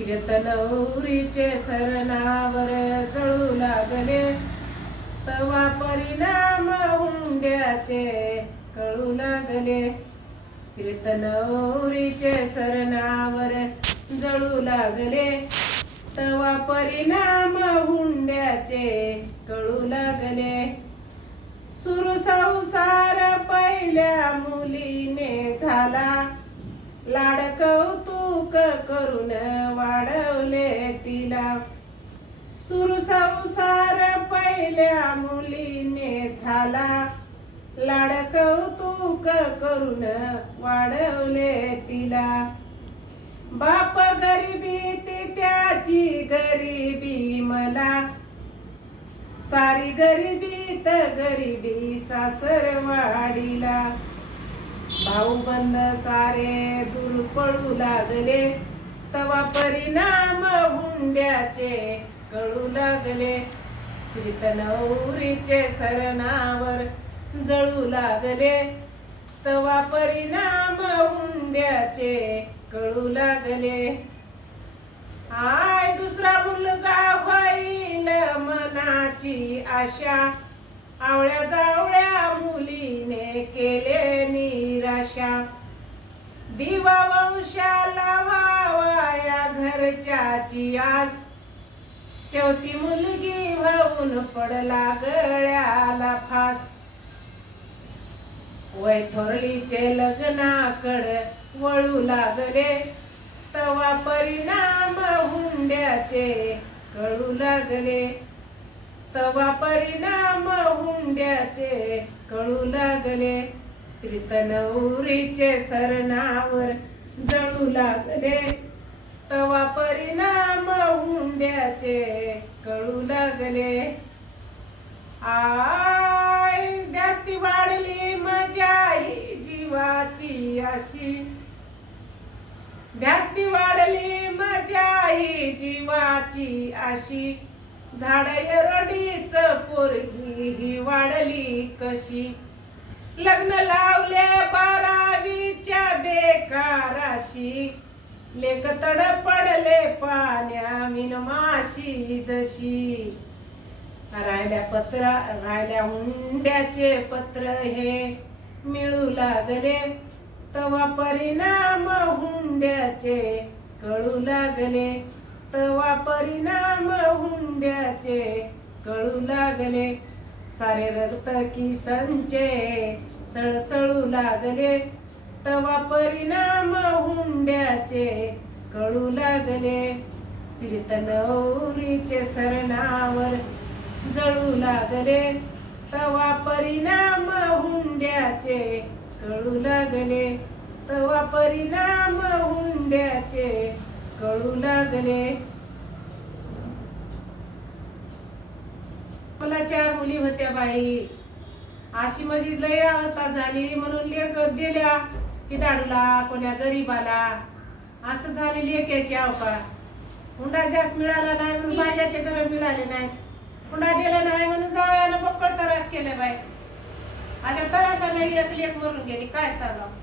कीर्तनौरीचे सरणावर जळू लागले. तवा परिणाम हुंड्याचे कळू लागले. कीर्तनौरीचे सरणावर जळू लागले. तवा परिणाम हुंड्याचे कळू लागले. सुरू संसार तिला सुरू संसार पहिल्या मुलीने झाला. लाड कौतुक करून वाढवले तिला. बाप गरिबी ती त्याची गरिबी मला. सारी गरिबी तर गरिबी सासरवाडीला भाऊ बंद सारे दूर पळू लागले. तवा परिणाम हुंड्याचे कळू लागले. कीर्तनौरीचे सरणावर जळू लागले. तवा परिणाम हुंड्याचे कळू लागले. आय दुसरा मुलगा होईल मनाची आशा. आवळ्या जावळ्या मुलीने केले निराशा. दिवा वंशाला घरच्याची आस चौथी मुलगी वाहून पडला गळ्याला फास. वय थोरलीचे लग्नाकड वळू लागले. तवा परिणाम हुंड्याचे कळू लागले. तवा परिणाम हुंड्याचे कळू लागले. कीर्तनौरीचे सरणावर जळू लागले. तवा परिणाम हुंड्याचे कळू लागले. आय जास्ती वाढली मजा ही जीवाची अशी जास्ती वाढली मजा ही जीवाची अशी झाड एरडीच पोरगी ही वाढली कशी. लग्न लावले बारावीच्या बेकाराशी. लेक तड पडले पाण्या विन माशी जशी. राहिल्या पत्र राहिल्या हुंड्याचे पत्र हे मिळू लागले. तवा परिणाम हुंड्याचे कळू लागले. तवा परिणाम हुंड्याचे कळू लागले. सारे रक्त की संचे सळसळू लागले. तवा परिणाम हुंड्याचे कळू लागले. कीर्तनौरीचे सरणावर जळू लागले. तवा परिणाम हुंड्याचे कळू लागले. तवा परिणाम हुंड्याचे कळू लागले. मला चार मुली होत्या बाई. अशी माझी लय अवस्था झाली म्हणून लेख दिल्या पिदाडूला कोण्या गरीबाला. असं झाली लेख्याची अवका हुंडा जास्त मिळाला नाही म्हणून भाज्याचे घर मिळाले नाही हुंडा दिला नाही म्हणून जावयानं बक्कळ तरास केलं बाई. आल्या तराशाने एक लेख मरून गेली. काय सांगावं?